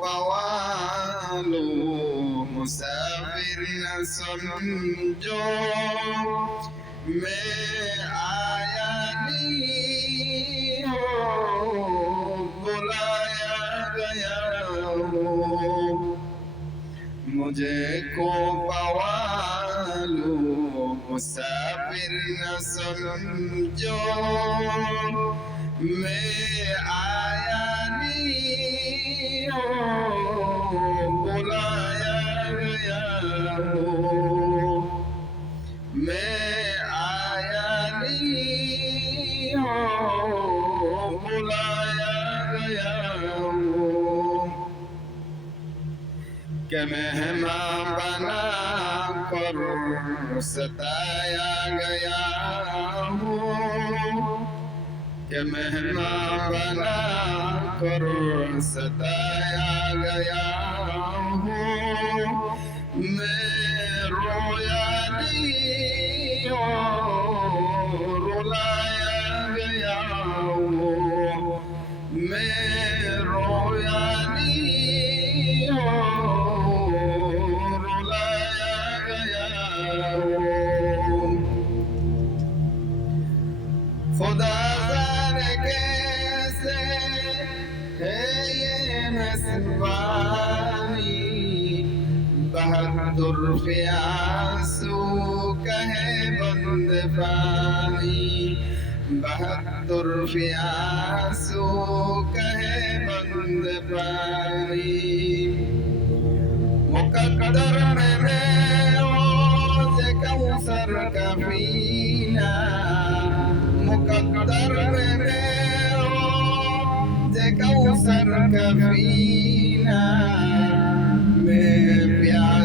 पवालो मुसाफिर न समझो मैं आया नहीं हो बुलाया गया हो मुझे को पवालो मुसाफिर न समझो मैं आया नहीं हो बुलाया गया हो मैं आया नहीं हो बुलाया गया हो कि मेहमान बना कर सताया गया हूँ कि मेहमान बना कर सताया गया हूँ मैं रोया नहीं हूँ रुलाया गया हूँ मैं रोया नहीं हूँ रुलाया गया हूँ खुदा जाने कैसे है ये मेहरबानी बहादुर प्यासू कहे बंद पानी बहादुर प्यासू कहे बंद पानी मुकद्दर में रोज़ कौसर का पीना मुकद्दर में रोज़ कौसर का पीना मैं प्यार